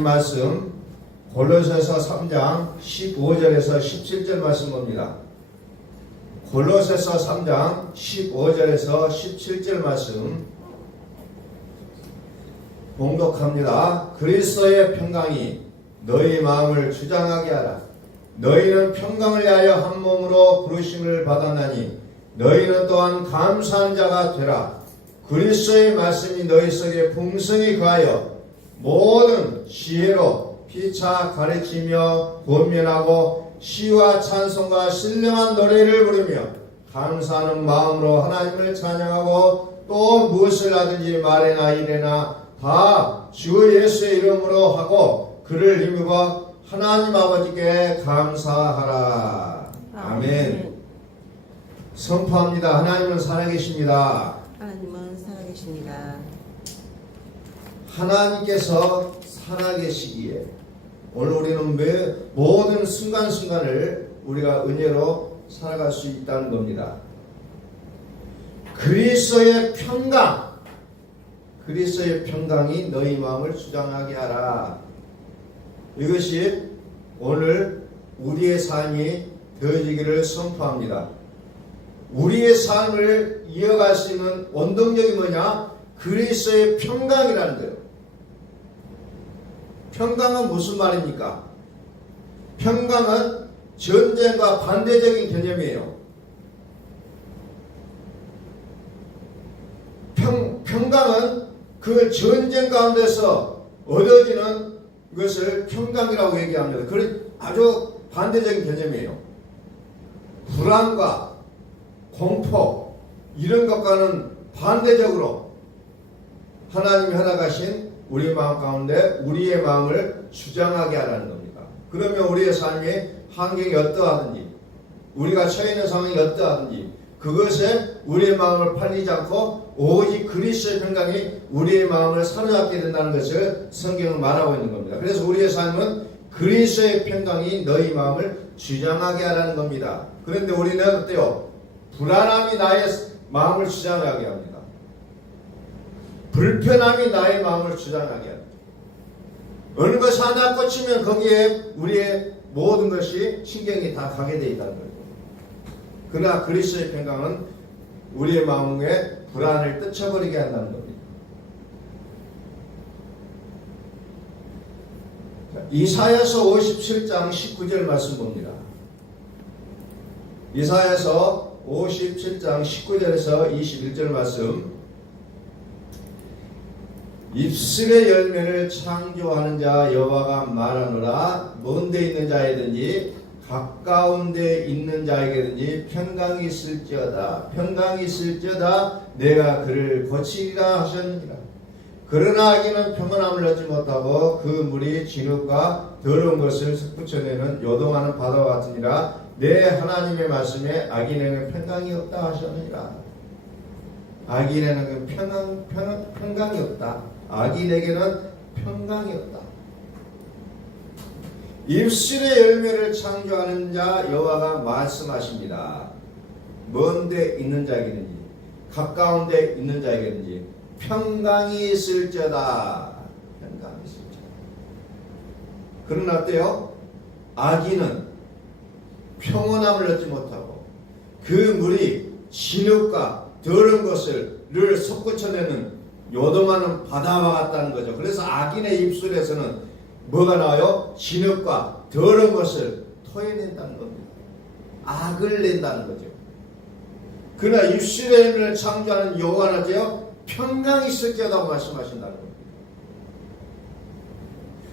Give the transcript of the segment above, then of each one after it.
말씀 골로새서 3장 15절에서 17절 말씀 봅니다. 골로새서 3장 15절에서 17절 말씀 봉독합니다. 그리스도의 평강이 너희 마음을 주장하게 하라. 너희는 평강을 위하여 한 몸으로 부르심을 받았나니 너희는 또한 감사한 자가 되라. 그리스도의 말씀이 너희 속에 풍성히 거하여 모든 지혜로 피차 가르치며 권면하고 시와 찬송과 신령한 노래를 부르며 감사하는 마음으로 하나님을 찬양하고 또 무엇을 하든지 말이나 이래나 다 주 예수의 이름으로 하고 그를 힘입어 하나님 아버지께 감사하라. 아멘. 선포합니다. 하나님은 살아계십니다. 하나님은 살아계십니다. 하나님께서 살아계시기에 오늘 우리는 모든 순간순간을 우리가 은혜로 살아갈 수 있다는 겁니다. 그리스도의 평강, 그리스도의 평강이 너희 마음을 주장하게 하라. 이것이 오늘 우리의 삶이 되어지기를 선포합니다. 우리의 삶을 이어갈 수 있는 원동력이 뭐냐? 그리스도의 평강이라는 거예요. 평강은 무슨 말입니까? 평강은 전쟁과 반대적인 개념이에요. 평강은 그 전쟁 가운데서 얻어지는 것을 평강이라고 얘기합니다. 그런 아주 반대적인 개념이에요. 불안과 공포 이런 것과는 반대적으로 하나님이 허락하신 우리 마음 가운데 우리의 마음을 주장하게 하라는 겁니다. 그러면 우리의 삶이 환경이 어떠하든지 우리가 처해 있는 상황이 어떠하든지 그것에 우리의 마음을 팔리지 않고 오직 그리스도의 평강이 우리의 마음을 사로잡게 된다는 것을 성경은 말하고 있는 겁니다. 그래서 우리의 삶은 그리스도의 평강이 너희 마음을 주장하게 하라는 겁니다. 그런데 우리는 어때요? 불안함이 나의 마음을 주장하게 합니다. 불편함이 나의 마음을 주장하게 합니다. 어느 것이 하나 꽂히면 거기에 우리의 모든 것이 신경이 다 가게 되어 있다는 거예요. 그러나 그리스도의 평강은 우리의 마음에 불안을 떨쳐버리게 한다는 겁니다. 이사야서 57장 19절 말씀 봅니다. 이사야서 57장 19절에서 21절 말씀. 입술의 열매를 창조하는 자 여호와가 말하노라. 먼 데 있는 자이든지 가까운 데 있는 자에게든지 평강이 있을지어다. 평강이 있을지어다. 내가 그를 고치리라 하셨느니라. 그러나 악인은 평안함을 얻지 못하고 그 물이 진흙과 더러운 것을 섞어내는 요동하는 바다와 같으니라. 내 하나님의 말씀에 악인에는 평강이 없다 하셨느니라. 악인에는 평강이 없다. 악인에게는 평강이 없다. 입술의 열매를 창조하는 자 여호와가 말씀하십니다. 먼 데 있는 자에게든지 가까운 데 있는 자에게든지 평강이 있을지어다. 평강이 있을지어다. 그러나 어때요? 악인은 평온함을 얻지 못하고 그 물이 진흙과 더러운 것을 솟구쳐내는 요동하는 바다와 같다는 거죠. 그래서 악인의 입술에서는 뭐가 나와요? 진흙과 더러운 것을 토해낸다는 겁니다. 악을 낸다는 거죠. 그러나 입술의 열매를 창조하는 여호와는 어때요? 평강이 있을지어다고 말씀하신다는 겁니다.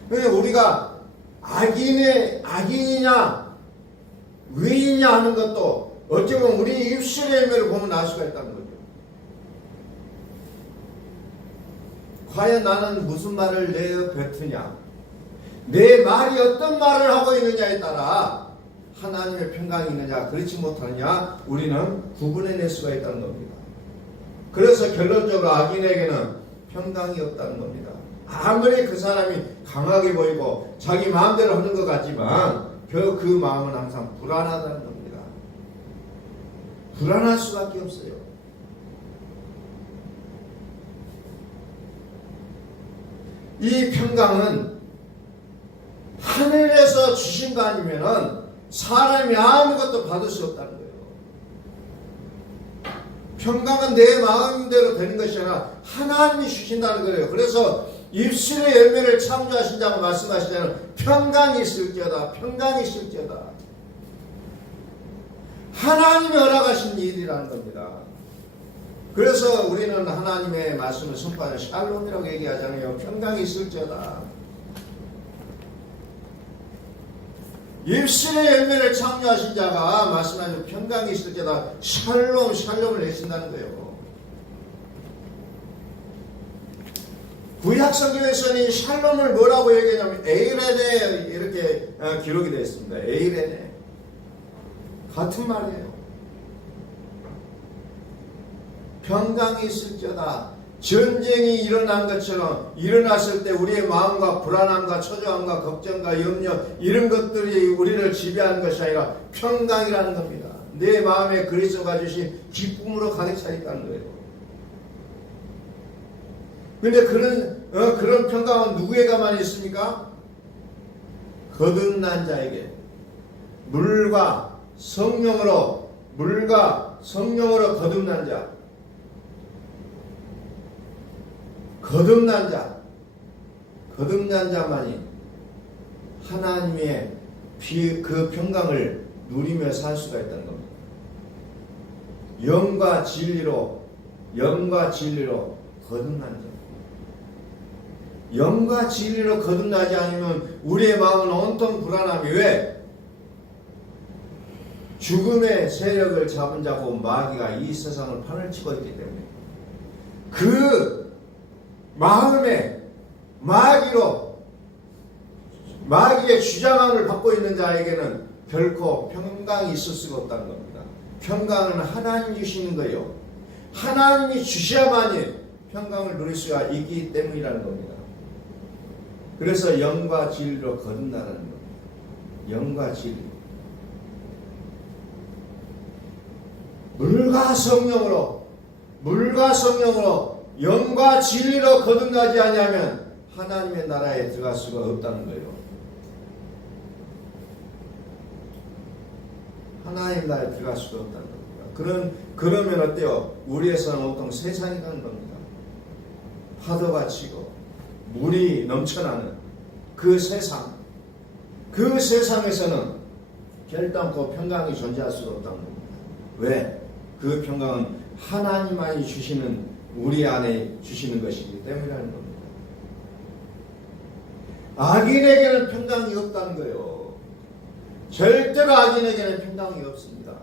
그러니까 우리가 악인이냐 의인이냐 하는 것도 어찌 보면 우리 입술의 열매를 보면 알 수가 있다는 거죠. 과연 나는 무슨 말을 내어 뱉으냐, 내 말이 어떤 말을 하고 있느냐에 따라 하나님의 평강이 있느냐 그렇지 못하느냐 우리는 구분해낼 수가 있다는 겁니다. 그래서 결론적으로 악인에게는 평강이 없다는 겁니다. 아무리 그 사람이 강하게 보이고 자기 마음대로 하는 것 같지만 결국 그 마음은 항상 불안하다는 겁니다. 불안할 수밖에 없어요. 이 평강은 하나님께서 주신 거 아니면은 사람이 아무것도 받을 수 없다는 거예요. 평강은 내 마음대로 되는 것이 아니라 하나님이 주신다는 거예요. 그래서 입술의 열매를 창조하신 자고 말씀하시자면 평강이 있을지어다, 평강이 있을지어다. 하나님이 허락하신 일이라는 겁니다. 그래서 우리는 하나님의 말씀을 선포하는 샬롬이라고 얘기하잖아요. 평강이 있을지어다. 입술의 열매를 창조하신 자가 말씀하신 평강이 있을지어다. 샬롬, 샬롬을 내신다는 거예요. 구약 성경에서는 이 샬롬을 뭐라고 얘기하냐면 에이레네 이렇게 기록이 되어 있습니다. 에이레네. 같은 말이에요. 평강이 있을지어다. 전쟁이 일어난 것처럼 일어났을 때 우리의 마음과 불안함과 초조함과 걱정과 염려 이런 것들이 우리를 지배하는 것이 아니라 평강이라는 겁니다. 내 마음에 그리스도가 주신 기쁨으로 가득 차 있다는 거예요. 근데 그런 평강은 누구에게만 있습니까? 거듭난 자에게. 물과 성령으로 거듭난 자. 거듭난 자만이 하나님의 그 평강을 누리며 살 수가 있다는 겁니다. 영과 진리로 거듭난 자. 영과 진리로 거듭나지 않으면 우리의 마음은 온통 불안함이 왜? 죽음의 세력을 잡은 자고 마귀가 이 세상을 판을 치고 있기 때문에 그 마음에 마귀의 주장함을 받고 있는 자에게는 결코 평강이 있을 수가 없다는 겁니다. 평강은 하나님이 주시는 거예요. 하나님이 주셔야만이 평강을 누릴 수가 있기 때문이라는 겁니다. 그래서 영과 진리로 거듭나라는 겁니다. 영과 진리. 물과 성령으로 영과 진리로 거듭나지 아니하면 하나님의 나라에 들어갈 수가 없다는 거예요. 하나님 나라에 들어갈 수가 없다는 겁니다. 그러면 어때요? 우리에서는 온통 세상이 가는 겁니다. 파도가 치고 물이 넘쳐나는 그 세상에서는 결단코 평강이 존재할 수가 없다는 겁니다. 왜? 그 평강은 하나님만이 주시는 우리 안에 주시는 것이기 때문이라는 겁니다. 악인에게는 평강이 없다는 거예요. 절대로 악인에게는 평강이 없습니다.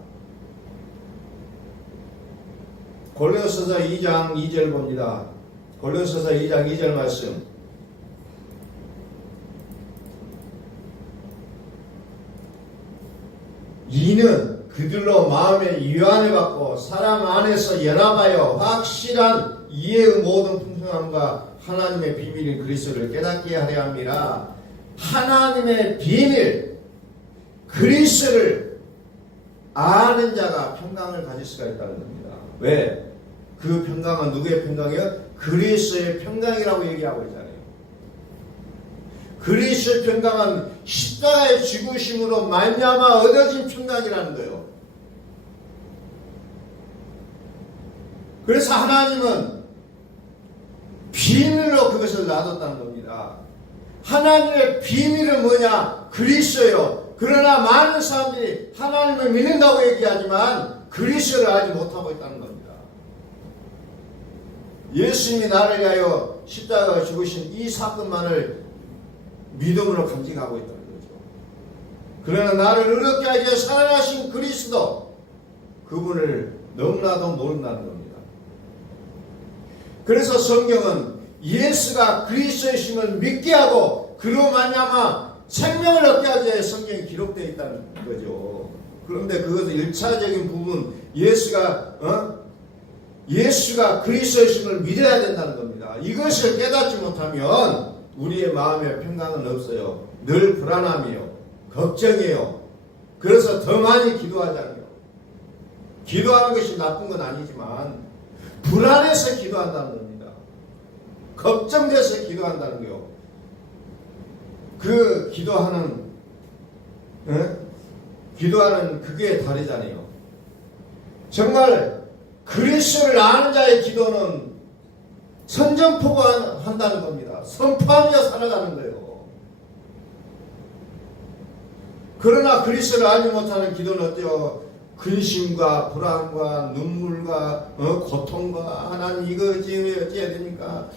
골로새서 2장 2절 봅니다. 골로새서 2장 2절 말씀. 이는 그들로 마음의 유한을 받고 사람 안에서 연합하여 확실한 이해의 모든 풍성함과 하나님의 비밀인 그리스도를 깨닫게 하려 함이라. 하나님의 비밀 그리스도를 아는 자가 평강을 가질 수가 있다는 겁니다. 왜? 그 평강은 누구의 평강이요? 그리스도의 평강이라고 얘기하고 있잖아요. 그리스도의 평강은 십자가의 죽으심으로 말미암아 얻어진 평강이라는 거예요. 그래서 하나님은 비밀로 그것을 놔뒀다는 겁니다. 하나님의 비밀은 뭐냐? 그리스도예요. 그러나 많은 사람들이 하나님을 믿는다고 얘기하지만 그리스도를 알지 못하고 있다는 겁니다. 예수님이 나를 위하여 십자가에 죽으신 이 사건만을 믿음으로 간직하고 있다는 거죠. 그러나 나를 의롭게 하기 위해 살아나신 그리스도, 그분을 너무나도 모른다는 겁니다. 그래서 성경은 예수가 그리스도이심을 믿게 하고 그로 말미암아 생명을 얻게 하기 위해 성경이 기록되어 있다는 거죠. 그런데 그것은 1차적인 부분, 예수가 그리스도이심을 믿어야 된다는 겁니다. 이것을 깨닫지 못하면 우리의 마음에 평강은 없어요. 늘 불안함이에요. 걱정이에요. 그래서 더 많이 기도하잖아요. 기도하는 것이 나쁜 건 아니지만 불안해서 기도한다는 겁니다. 걱정돼서 기도한다는 거요. 그 기도하는 기도하는 그게 다르잖아요. 정말 그리스도를 아는 자의 기도는 선전포고한다는 겁니다. 선포하며 살아가는 거예요. 그러나 그리스도를 알지 못하는 기도는 어때요? 근심과 불안과 눈물과 고통과 하나님 이거 지금 어찌해야 됩니까?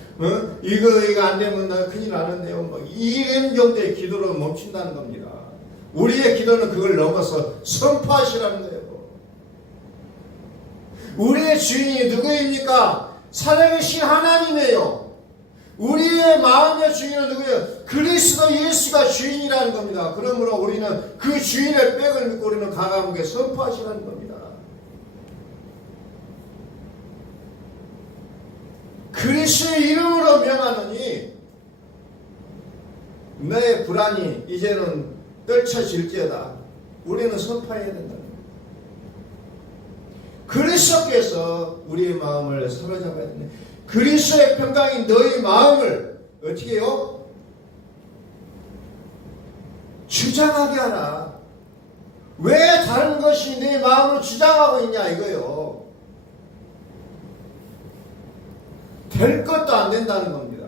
이거 안 되면 나 큰일 나는데요. 뭐 이런 정도의 기도로 멈춘다는 겁니다. 우리의 기도는 그걸 넘어서 선포하시라는 거예요. 우리의 주인이 누구입니까? 살아계신 하나님이에요. 우리의 마음의 주인은 누구예요? 그리스도 예수가 주인이라는 겁니다. 그러므로 우리는 그 주인의 백을 믿고 우리는 강하게 선포하시라는 겁니다. 그리스도의 이름으로 명하노니 내 불안이 이제는 떨쳐질지어다. 우리는 선포해야 된다. 그리스도께서 우리의 마음을 사로잡아야 된다. 그리스도의 평강이 너희 마음을 어떻게 해요? 주장하게 하라. 왜 다른 것이 내 마음을 주장하고 있냐 이거요. 될 것도 안 된다는 겁니다.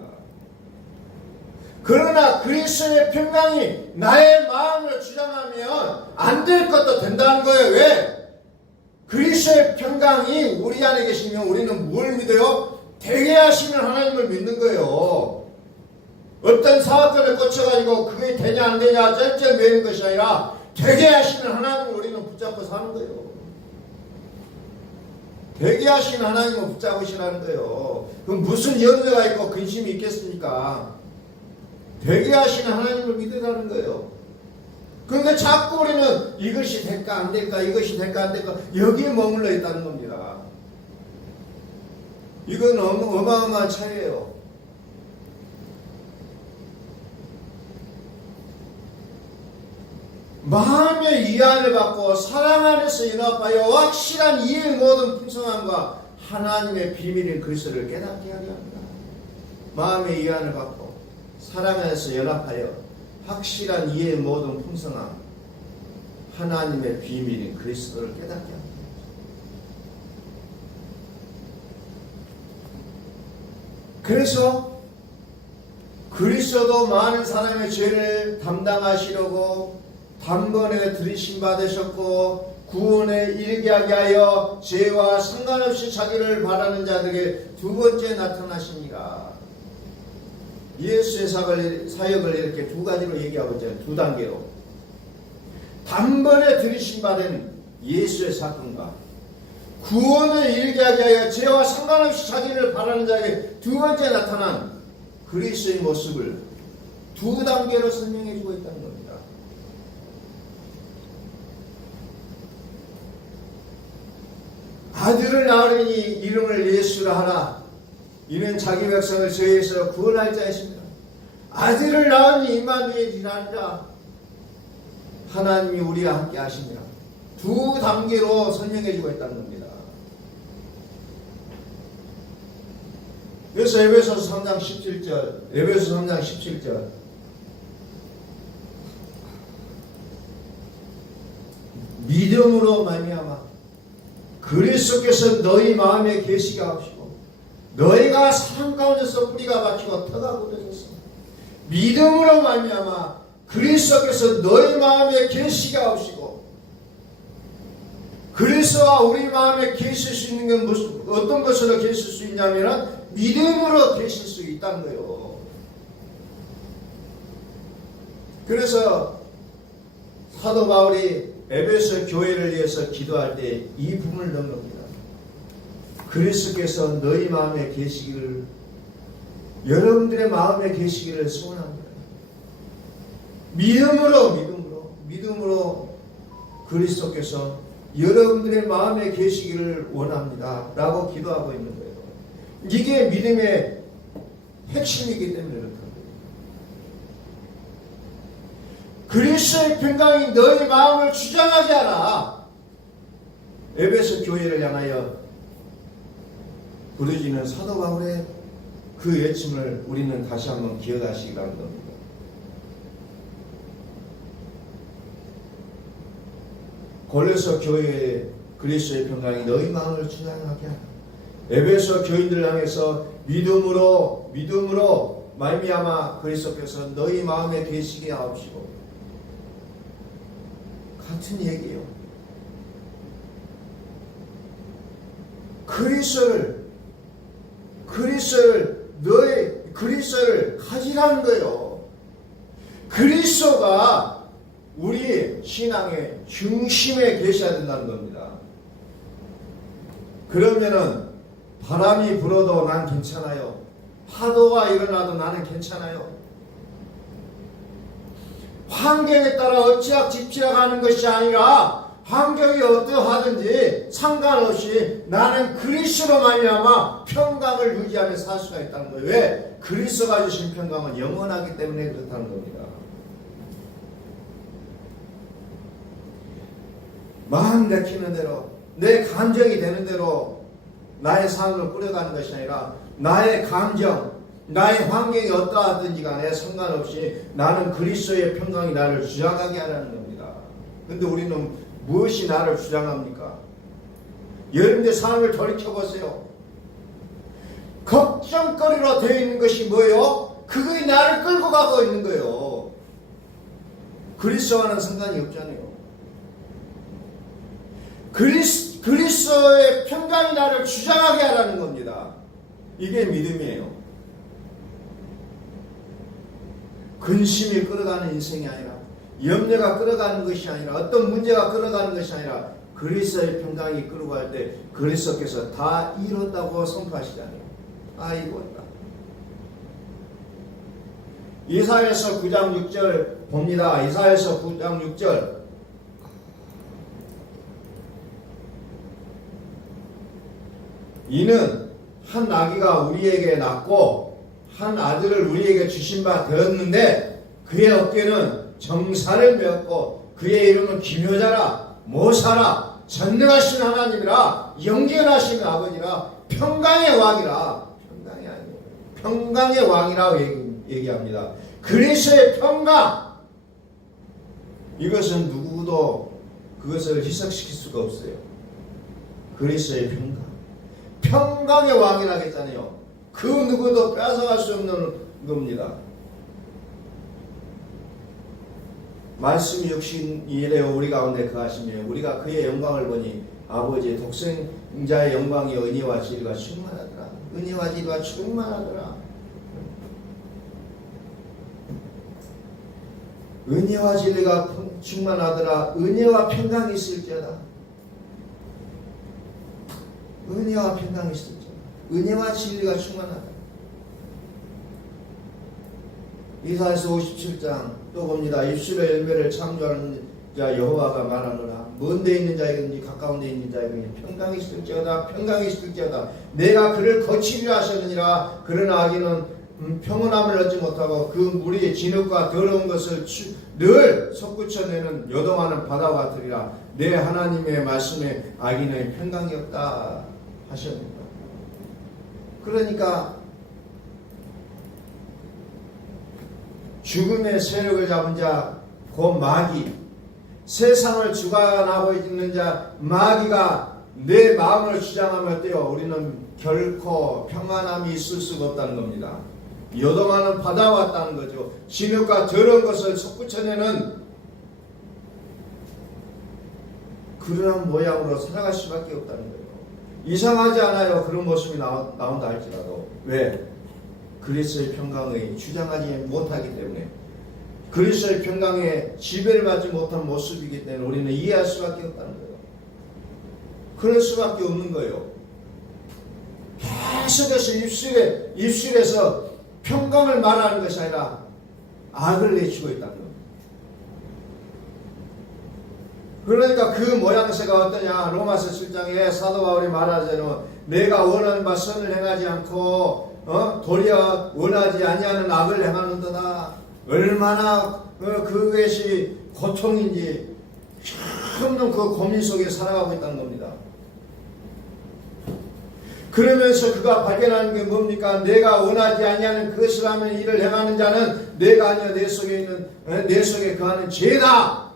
그러나 그리스도의 평강이 나의 마음을 주장하면 안 될 것도 된다는 거예요. 왜? 그리스도의 평강이 우리 안에 계시면 우리는 뭘 믿어요? 되게 하시는 하나님을 믿는 거예요. 어떤 사업들에 꽂혀가지고 그게 되냐 안 되냐 쩔쩔 매는 것이 아니라 되게 하시는 하나님을 우리는 붙잡고 사는 거예요. 되게 하시는 하나님을 붙잡으시라는 거예요. 그럼 무슨 염려가 있고 근심이 있겠습니까? 되게 하시는 하나님을 믿으라는 거예요. 그런데 자꾸 우리는 이것이 될까 안 될까 이것이 될까 안 될까 여기에 머물러 있다는 겁니다. 이건 어마어마한 차이예요. 마음의 위안을 받고 사랑 안에서 연합하여 확실한 이의 모든 풍성함과 하나님의 비밀인 그리스도를 깨닫게 하려 합니다. 마음의 위안을 받고 사랑 안에서 연합하여 확실한 이의 모든 풍성함 하나님의 비밀인 그리스도를 깨닫게 합니다. 그래서 그리스도도 많은 사람의 죄를 담당하시려고 단번에 들이심 받으셨고 구원에 이르게 하게 하여 죄와 상관없이 자기를 바라는 자들에게 두 번째 나타나시니라. 예수의 사역을 이렇게 두 가지로 얘기하고 있잖아요. 두 단계로. 단번에 들이심 받은 예수의 사건과 구원을 이르게 하게 하여 죄와 상관없이 자기를 바라는 자에게 두 번째 나타난 그리스도의 모습을 두 단계로 설명해 주고 있다는 겁니다. 아들을 낳으려니 이름을 예수라 하라. 이는 자기 백성을 죄에서 구원할 자이십니다. 아들을 낳으니 임마누엘이라. 하나님이 우리와 함께 하십니다. 두 단계로 설명해 주고 있다는 겁니다. 그래서 에베소서 3장 17절, 에베소서 3장 17절. 믿음으로 말미암아 그리스도께서 너희 마음에 계시게 하시고 너희가 사랑 가운데서 뿌리가 박히고 터가 굳어졌어. 믿음으로 말미암아 그리스도께서 너희 마음에 계시게 하시고 그리스도가 우리 마음에 계실 수 있는 건 어떤 것으로 계실 수 있냐면 믿음으로 계실 수 있다는 거예요. 그래서 사도 바울이 에베소 교회를 위해서 기도할 때 이 부분을 넣은 겁니다. 그리스도께서 너희 마음에 계시기를 여러분들의 마음에 계시기를 소원합니다. 믿음으로 그리스도께서 여러분들의 마음에 계시기를 원합니다. 라고 기도하고 있는 거예요. 이게 믿음의 핵심이기 때문에 그렇다. 그리스도의 평강이 너희 마음을 주장하게 하라. 에베소 교회를 향하여 부르짖는 사도 바울의 그 외침을 우리는 다시 한번 기억하시기 바랍니다. 골로새 교회에 그리스도의 평강이 너희 마음을 주장하게 하라. 에베소 교인들 향해서 믿음으로 말미암아 그리스도께서 너희 마음에 계시게 하옵시고. 같은 얘기예요. 그리스도를 가지라는 거예요. 그리스도가 우리 신앙의 중심에 계셔야 된다는 겁니다. 그러면은 바람이 불어도 난 괜찮아요. 파도가 일어나도 나는 괜찮아요. 환경에 따라 엎치락뒤치락 하는 것이 아니라 환경이 어떠하든지 상관없이 나는 그리스도로 말미암아 평강을 유지하며 살 수가 있다는 거예요. 왜? 그리스도가 주신 평강은 영원하기 때문에 그렇다는 겁니다. 마음 내키는 대로 내 감정이 되는 대로 나의 삶을 꾸려가는 것이 아니라 나의 감정, 나의 환경이 어떠하든지 간에 상관없이 나는 그리스도의 평강이 나를 주장하게 하라는 겁니다. 근데 우리는 무엇이 나를 주장합니까? 여러분들 삶을 돌이켜보세요. 걱정거리로 되어 있는 것이 뭐예요? 그것이 나를 끌고 가고 있는 거예요. 그리스도와는 상관이 없잖아요. 그리스도의 평강이 나를 주장하게 하라는 겁니다. 이게 믿음이에요. 근심이 끌어가는 인생이 아니라, 염려가 끌어가는 것이 아니라, 어떤 문제가 끌어가는 것이 아니라 그리스도의 평강이 끌어갈 때 그리스도께서 다 이뤘다고 선포하시잖아요. 아, 이뤘다. 이사야서 9장 6절 봅니다. 이사야서 9장 6절. 이는 한 아기가 우리에게 낳고 한 아들을 우리에게 주신 바 되었는데 그의 어깨는 정사를 메었고 그의 이름은 기묘자라 모사라 전능하신 하나님이라 영원하신 아버지라 평강의 왕이라. 평강이 아니에요. 평강의 왕이라고 얘기합니다. 그리스도의 평강, 이것은 누구도 그것을 희석시킬 수가 없어요. 그리스도의 평강, 평강의 왕이라고 했잖아요. 그 누구도 뺏어갈 수 없는 겁니다. 말씀이 육신이래요 우리 가운데 거하시며 우리가 그의 영광을 보니 아버지의 독생자의 영광이 은혜와 진리가 충만하더라. 은혜와 진리가 충만하더라. 은혜와 진리가 충만하더라. 은혜와 평강이 있을지어다. 은혜와 평강이 있을지어다. 은혜와 진리가 충만하다. 이사야서 57장 또 봅니다. 입술의 열매를 창조하는 자 여호와가 말하노라. 먼데 있는 자에게든지 가까운 데 있는 자에게든지 평강이 있을지어다. 평강이 있을지어다. 내가 그를 거치리라 하셨느니라. 그러나 아기는 평온함을 얻지 못하고 그 물이 진흙과 더러운 것을 늘 솟구쳐내는 요동하는 바다와 같으리라. 내 하나님의 말씀에 아기는 평강이 없다 하셨습니다. 그러니까 죽음의 세력을 잡은 자, 곧 마귀, 세상을 주관하고 있는 자 마귀가 내 마음을 주장하면 어때요? 우리는 결코 평안함이 있을 수가 없다는 겁니다. 요동하는 바다와 같다는 거죠. 진흙과 더러운 것을 솟구쳐내는 그러한 모양으로 살아갈 수밖에 없다는 거예요. 이상하지 않아요. 그런 모습이 나온다 할지라도. 왜? 그리스도의 평강을 주장하지 못하기 때문에, 그리스도의 평강에 지배를 받지 못한 모습이기 때문에 우리는 이해할 수밖에 없다는 거예요. 그럴 수밖에 없는 거예요. 계속해서 입술에서 평강을 말하는 것이 아니라 악을 내치고 있다는 겁니다. 그러니까 그 모양새가 어떠냐? 로마서 7장에 사도 바울이 말하자면 내가 원하는 바 선을 행하지 않고 도리어 원하지 아니하는 악을 행하는도다. 얼마나 그것이 고통인지 없는 그 고민 속에 살아가고 있다는 겁니다. 그러면서 그가 발견하는 게 뭡니까? 내가 원하지 아니하는 그것을 하면 이를 행하는 자는 내가 아니라 내 속에 거하는 죄다.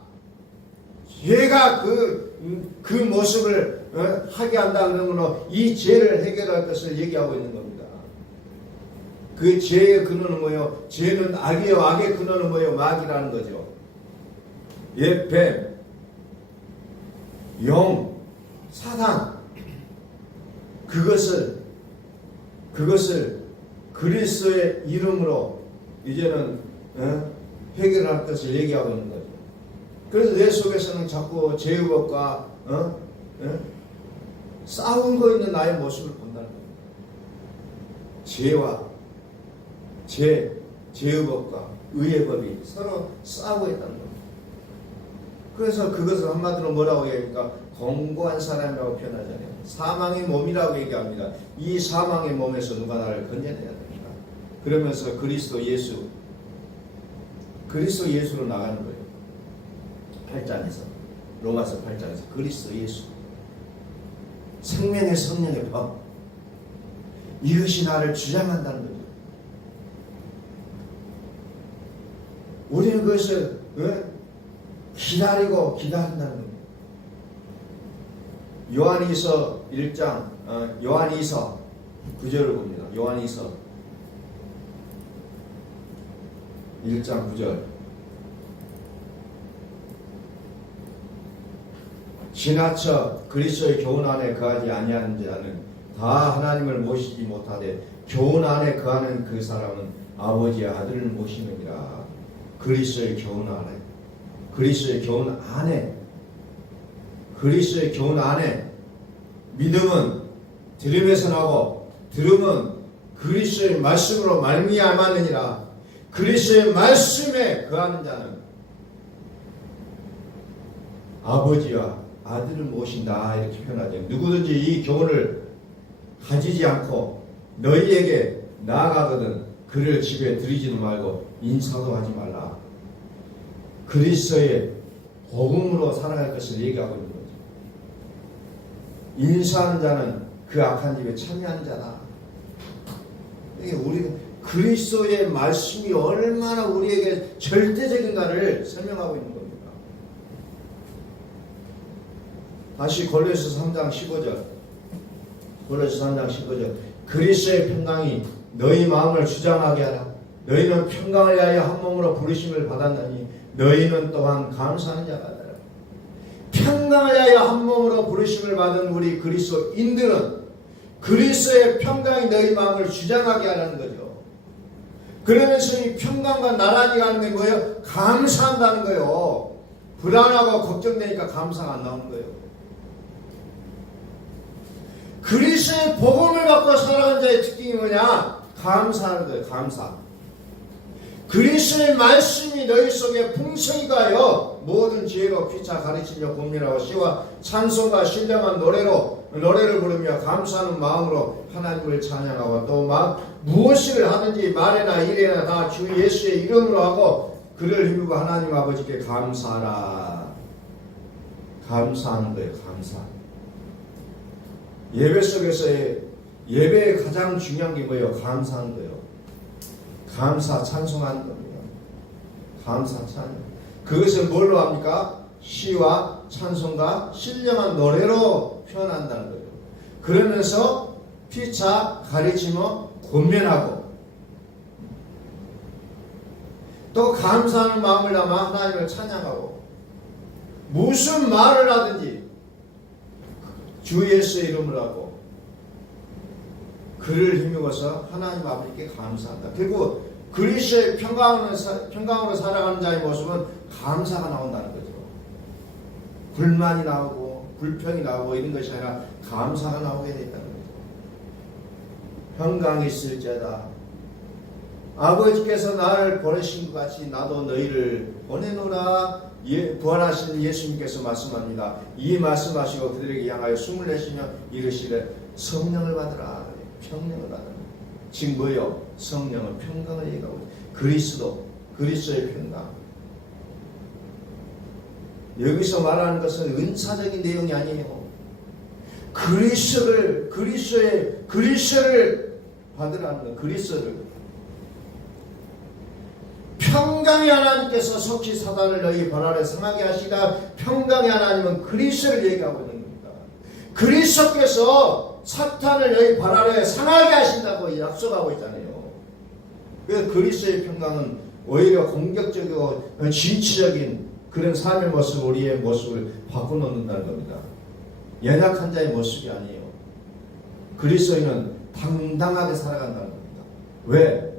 죄가 그 그 모습을 하게 한다는 것은 이 죄를 해결할 것을 얘기하고 있는 겁니다. 그 죄의 근원은 뭐예요? 죄는 악이요. 악의 근원은 뭐예요? 마귀라는 거죠. 예, 뱀, 영, 사단. 그것을 그리스도의 이름으로 이제는 해결할 것을 얘기하고 있는 거죠. 그래서 내 속에서는 자꾸 죄의 법과 싸우고 있는 나의 모습을 본다는 거예요. 죄와 죄의 법과 의의 법이 서로 싸우고 있다는 겁니다. 그래서 그것을 한마디로 뭐라고 얘기합니까? 공고한 사람이라고 표현하잖아요. 사망의 몸이라고 얘기합니다. 이 사망의 몸에서 누가 나를 건져내야 됩니다. 그러면서 그리스도 예수로 나가는 거예요. 8장에서 로마서 8장에서 그리스도 예수, 생명의 성령의 법, 이것이 나를 주장한다는 거죠. 우리는 그것을 기다린다는 겁니다. 요한이서 1장 요한이서 9절을 봅니다. 요한이서 1장 9절. 지나쳐 그리스도의 교훈 안에 거하지 아니하는 자는 다 하나님을 모시지 못하되 교훈 안에 거하는 그 사람은 아버지의 아들을 모시느니라. 그리스도의 교훈 안에 믿음은 들음에서 나고 들음은 그리스도의 말씀으로 말미암았느니라. 그리스도의 말씀에 거하는 자는 아버지와 아들을 모신다 이렇게 표현하죠. 누구든지 이 교훈을 가지지 않고 너희에게 나아가거든 그를 집에 들이지도 말고 인사도 하지 말라. 그리스도의 복음으로 살아갈 것을 얘기하고 있는 거죠. 인사하는 자는 그 악한 집에 참여하는 자다. 이게 우리 그리스도의 말씀이 얼마나 우리에게 절대적인가를 설명하고 있는 겁니다. 다시 골로새서 3장 15절. 골로새서 3장 15절. 그리스도의 평강이 너희 마음을 주장하게 하라. 너희는 평강을 위하여 한 몸으로 부르심을 받았나니 너희는 또한 감사하는 자가 되라. 평강을 위하여 한 몸으로 부르심을 받은 우리 그리스도인들은 그리스도의 평강이 너희 마음을 주장하게 하라는 거죠. 그러면서 이 평강과 나란히 가는 게 뭐예요? 감사한다는 거예요. 불안하고 걱정되니까 감사가 안 나오는 거예요. 그리스도의 복음을 받고 살아가는 자의 특징이 뭐냐? 감사하는 거예요. 감사. 그리스도의 말씀이 너희 속에 풍성히 가여 모든 지혜로 피차 가르치며 고민하고 시와 찬송과 신령한 노래를 부르며 감사하는 마음으로 하나님을 찬양하고 또 무엇을 하든지 말이나 일이나 다 주 예수의 이름으로 하고 그를 힘입고 하나님 아버지께 감사하라. 감사하는 거예요. 감사. 예배 속에서의 예배의 가장 중요한 게 뭐예요? 감사하는 거예요. 감사 찬송하는 겁니다. 감사 찬양. 그것을 뭘로 합니까? 시와 찬송과 신령한 노래로 표현한다는 거예요. 그러면서 피차 가르치며 권면하고 또 감사하는 마음을 담아 하나님을 찬양하고 무슨 말을 하든지 주 예수의 이름을 하고 그를 힘입어서 하나님 아버지께 감사한다. 그리고 그리스도의 평강으로 살아가는 자의 모습은 감사가 나온다는 거죠. 불만이 나오고 불평이 나오고 이런 것이 아니라 감사가 나오게 되었다는 거죠. 평강이 있을지어다. 아버지께서 나를 보내신 것 같이 나도 너희를 보내노라. 부활하신 예수님께서 말씀합니다. 이 말씀하시고 그들에게 향하여 숨을 내쉬며 이르시되 성령을 받으라. 평령을 받으라. 지금 뭐요? 성령은 평강을 얘기하고 그리스도의 평강. 여기서 말하는 것은 은사적인 내용이 아니에요. 그리스도를 받으라는 거. 그리스도를 평강의 하나님께서 속히 사단을 너희 발 아래 상하게 하시다. 평강의 하나님은 그리스도를 얘기하고 있는 겁니다. 그리스도께서 사탄을 너희 발 아래 상하게 하신다고 약속하고 있잖아요. 그래서 그리스도의 평강은 오히려 공격적이고 진취적인 그런 삶의 모습, 우리의 모습을 바꿔놓는다는 겁니다. 연약한 자의 모습이 아니에요. 그리스도인은 당당하게 살아간다는 겁니다. 왜?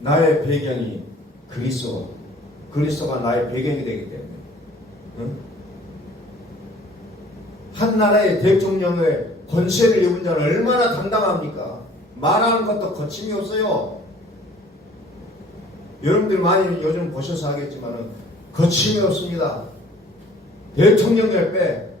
나의 배경이 그리스도가 나의 배경이 되기 때문에. 응? 한 나라의 대통령의 권세를 입은 자는 얼마나 당당합니까? 말하는 것도 거침이 없어요. 여러분들 많이 요즘 보셔서 하겠지만 거침이 없습니다. 대통령의 백,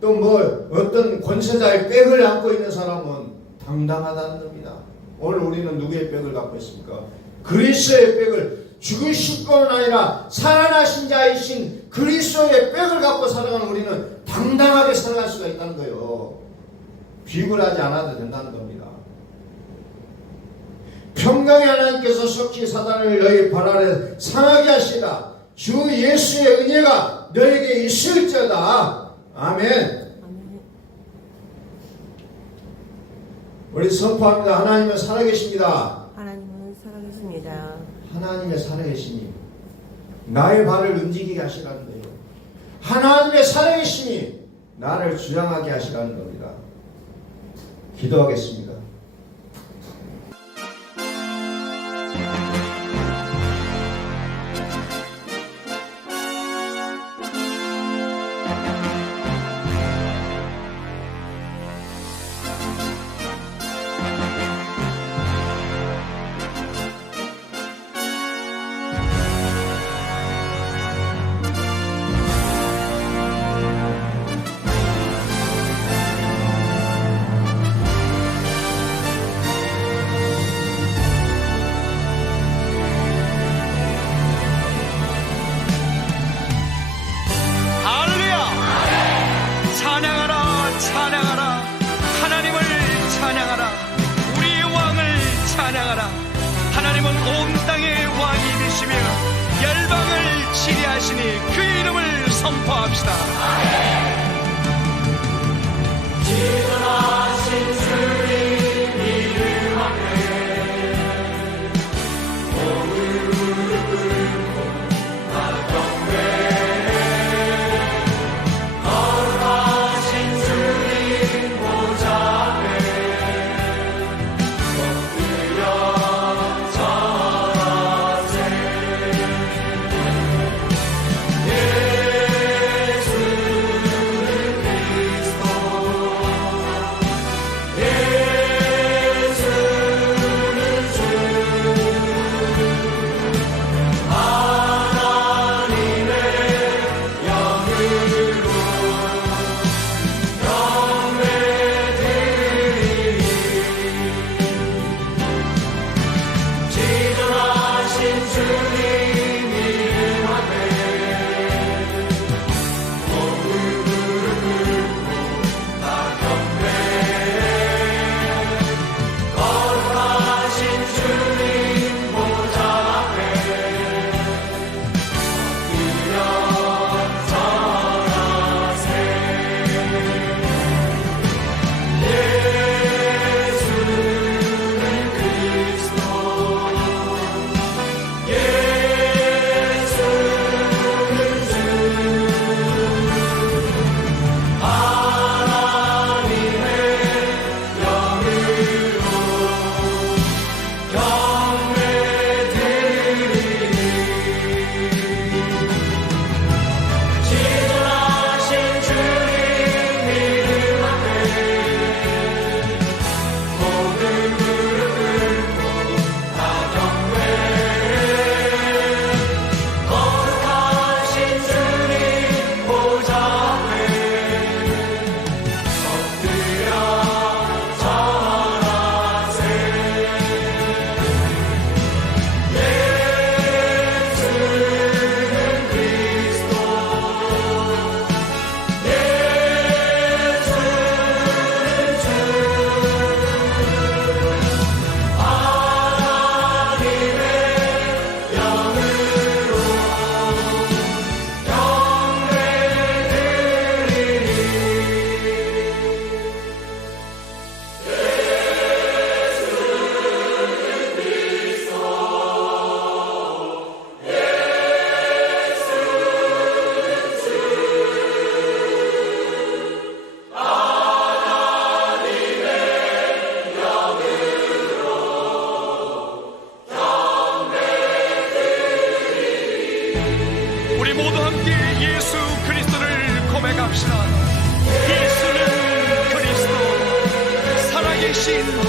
또 뭐 어떤 권세자의 백을 안고 있는 사람은 당당하다는 겁니다. 오늘 우리는 누구의 백을 갖고 있습니까? 그리스도의 백을, 죽으실 것은 아니라 살아나신 자이신 그리스도의 백을 갖고 살아가는 우리는 당당하게 살아갈 수가 있다는 거예요. 비굴하지 않아도 된다는 겁니다. 평강의 하나님께서 속히 사단을 너희 발 아래 상하게 하시라. 주 예수의 은혜가 너에게 있을지어다. 아멘. 우리 선포합니다. 하나님은 살아계십니다. 하나님은 살아계십니다. 하나님의 살아계심이 나의 발을 움직이게 하시라는 거예요. 하나님의 살아계심이 나를 주장하게 하시라는 겁니다. 기도하겠습니다. 하나님은 온 땅의 왕이 되시며 열방을 치리하시니 그 이름을 선포합시다. 지존하신 주님 이름하네 몸을 꿇고 나경배 거룩하신 주님 보좌에 고백합시다. 예수는 그리스도 살아계신